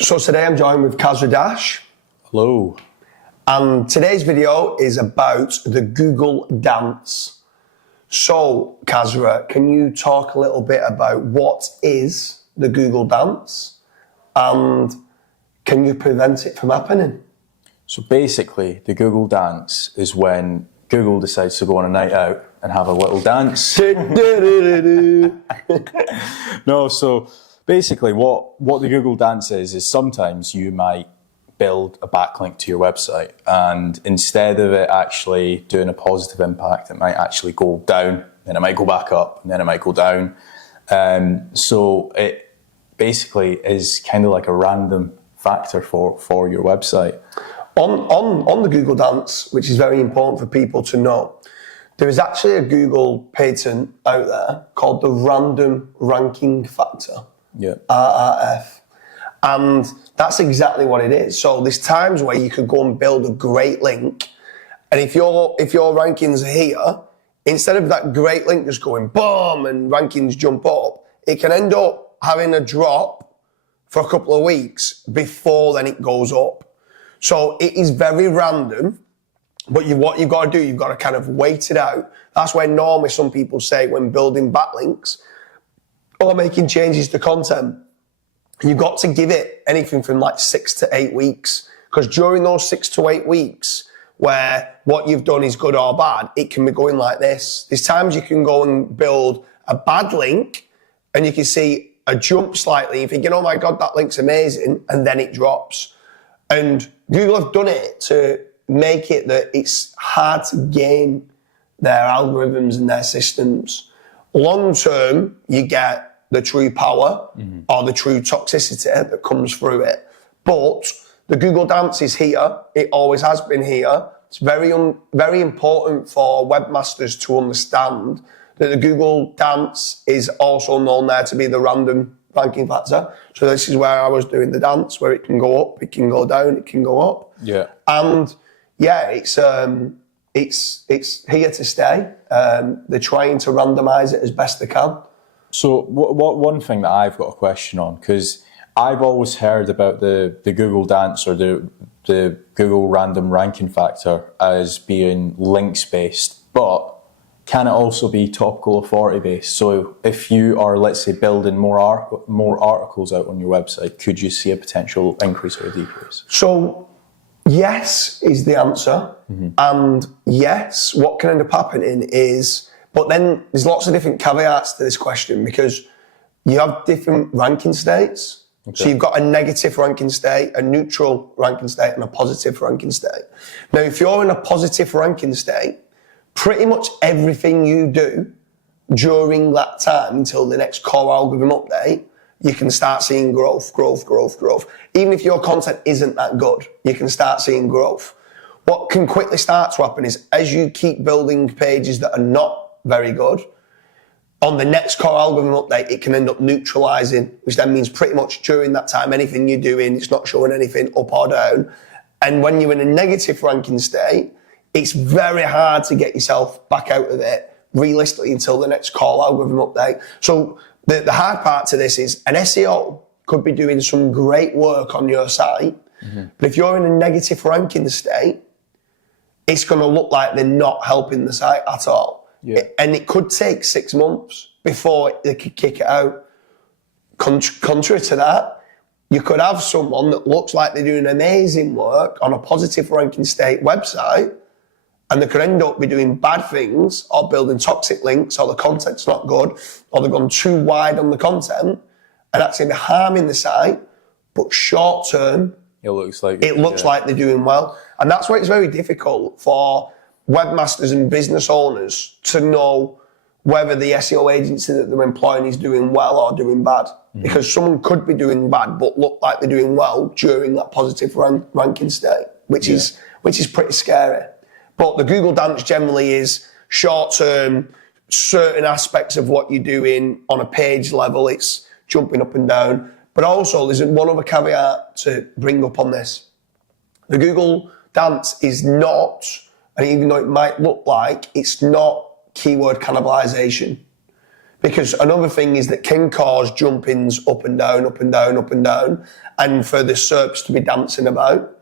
So today I'm joined with Kazra Dash. Hello. And today's video is about the Google dance. So Kazra, can you talk a little bit about what is the Google dance and can you prevent it from happening? So basically, the Google dance is when Google decides to go on a night out and have a little dance. No, so basically what the Google dance is sometimes you might build a backlink to your website and instead of it actually doing a positive impact, it might actually go down, then it might go back up, and then it might go down. So it basically is kind of like a random factor for your website. On the Google dance, which is very important for people to know, there is actually a Google patent out there called the random ranking factor, RRF. And that's exactly what it is. So there's times where you could go and build a great link, and if your rankings are here, instead of that great link just going boom and rankings jump up, it can end up having a drop for a couple of weeks before then it goes up. So it is very random, but what you've got to do, you've got to kind of wait it out. That's where normally some people say when building backlinks or making changes to content, you've got to give it anything from like 6 to 8 weeks, because during those 6 to 8 weeks where what you've done is good or bad, it can be going like this. There's times you can go and build a bad link and you can see a jump slightly. You're thinking, oh my God, that link's amazing, and then it drops. And Google have done it to make it that it's hard to game their algorithms and their systems. Long term, you get the true power or the true toxicity that comes through it. But the Google dance is here. It always has been here. It's very important for webmasters to understand that the Google dance is also known there to be the random ranking factor. So this is where I was doing the dance, where it can go up, it can go down, it can go up. Yeah. And yeah, it's here to stay. They're trying to randomize it as best they can. So one thing that I've got a question on, because I've always heard about the Google dance or the Google random ranking factor as being links based, but can it also be topical authority based? So if you are, let's say, building more articles out on your website, could you see a potential increase or a decrease? So yes is the answer. And yes, what can end up happening is, but then there's lots of different caveats to this question, because you have different ranking states. Okay. So you've got a negative ranking state, a neutral ranking state, and a positive ranking state. Now, if you're in a positive ranking state, pretty much everything you do during that time until the next core algorithm update, you can start seeing growth. Even if your content isn't that good, you can start seeing growth. What can quickly start to happen is, as you keep building pages that are not very good, on the next core algorithm update, it can end up neutralizing, which then means pretty much during that time, anything you're doing, it's not showing anything up or down. And when you're in a negative ranking state, it's very hard to get yourself back out of it realistically until the next core algorithm update. So the hard part to this is an SEO could be doing some great work on your site, but if you're in a negative ranking state, it's going to look like they're not helping the site at all. Yeah. And it could take 6 months before they could kick it out. Contrary to that, you could have someone that looks like they're doing amazing work on a positive ranking state website, and they could end up be doing bad things or building toxic links, or the content's not good, or they've gone too wide on the content, and actually they're harming the site, but short term, it looks like they're doing well. And that's why it's very difficult for webmasters and business owners to know whether the SEO agency that they're employing is doing well or doing bad. Because someone could be doing bad but look like they're doing well during that positive ranking state, which is pretty scary. But the Google dance generally is short term, certain aspects of what you're doing on a page level, it's jumping up and down. But also there's one other caveat to bring up on this. The Google dance is not, and even though it might look like, it's not keyword cannibalization. Because another thing is that can cause jumpings up and down, up and down, up and down, and for the SERPs to be dancing about,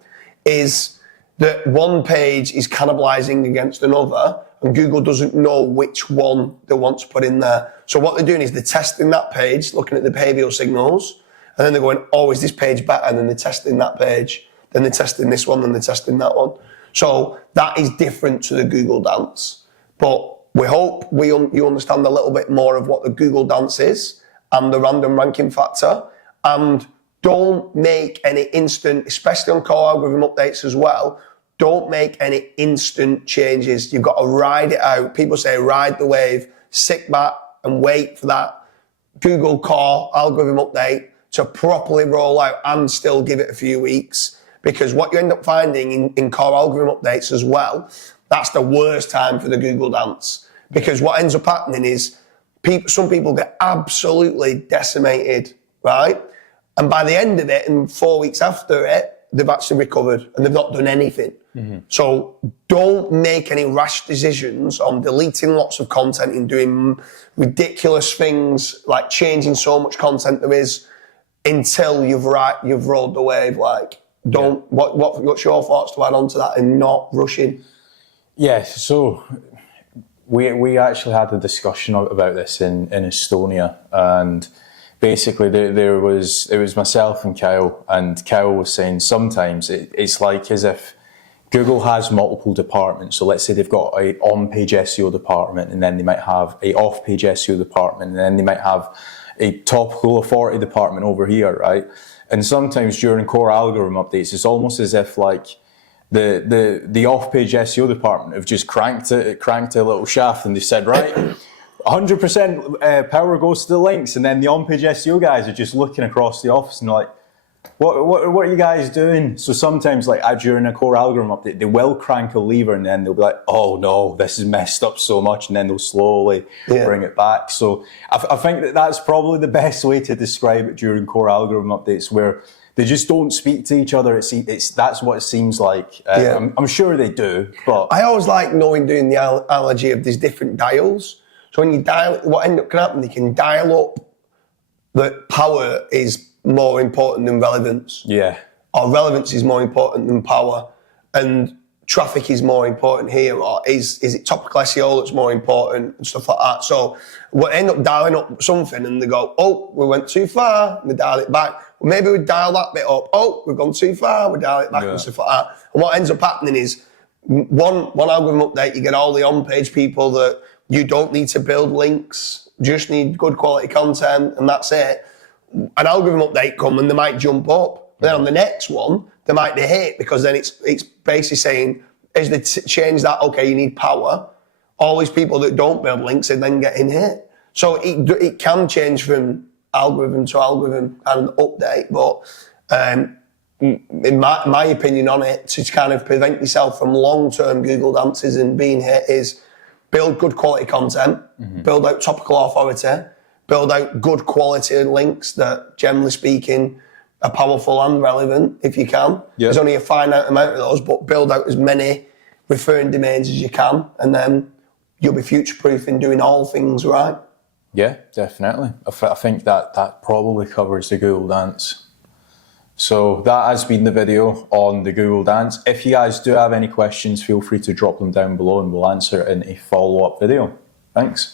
is that one page is cannibalising against another, and Google doesn't know which one they want to put in there. So what they're doing is they're testing that page, looking at the behavioural signals, and then they're going, oh, is this page better? And then they're testing that page, then they're testing this one, then they're testing that one. So that is different to the Google dance. But we hope you understand a little bit more of what the Google dance is and the random ranking factor. And don't make any instant, especially on core algorithm updates as well, don't make any instant changes. You've got to ride it out. People say ride the wave, sit back and wait for that Google core algorithm update to properly roll out and still give it a few weeks. Because what you end up finding in core algorithm updates as well, that's the worst time for the Google dance. Because what ends up happening is some people get absolutely decimated, right? And by the end of it, and 4 weeks after it, they've actually recovered and they've not done anything. Mm-hmm. So don't make any rash decisions on deleting lots of content and doing ridiculous things like changing so much content there is until you've rolled the wave. Like, what's your thoughts to add on to that and not rushing? Yeah, so we actually had a discussion about this in Estonia, and basically it was myself and Kyle was saying sometimes it's like as if Google has multiple departments. So let's say they've got a on-page SEO department, and then they might have a off-page SEO department, and then they might have a topical authority department over here, right? And sometimes during core algorithm updates, it's almost as if like the off-page SEO department have just cranked a little shaft, and they said, right, 100% power goes to the links, and then the on-page SEO guys are just looking across the office and like, what are you guys doing? So sometimes like during a core algorithm update, they will crank a lever and then they'll be like, oh no, this is messed up so much, and then they'll slowly bring it back. So I think that's probably the best way to describe it during core algorithm updates, where they just don't speak to each other. That's what it seems like. I'm sure they do, but I always like doing the analogy of these different dials. So when you dial, what end up can happen, you can dial up that power is more important than relevance. Yeah. Or relevance is more important than power, and traffic is more important here, or is it topical SEO that's more important and stuff like that. So we'll end up dialing up something and they go, oh, we went too far, and they dial it back. Well, maybe we dial that bit up. Oh, we've gone too far, we dial it back and stuff like that. And what ends up happening is one algorithm update, you get all the on-page people that you don't need to build links, just need good quality content, and that's it. An algorithm update come and they might jump up. Then on the next one, they might be hit, because then it's basically saying, as they change that, okay, you need power, all these people that don't build links are then getting hit. So it can change from algorithm to algorithm and update, but in my opinion on it, to kind of prevent yourself from long-term Google dances and being hit, is build good quality content, build out topical authority, build out good quality links that, generally speaking, are powerful and relevant if you can. Yep. There's only a finite amount of those, but build out as many referring domains as you can, and then you'll be future-proof in doing all things right. Yeah, definitely. I think that probably covers the Google dance. So that has been the video on the Google dance. If you guys do have any questions, feel free to drop them down below and we'll answer in a follow-up video. Thanks.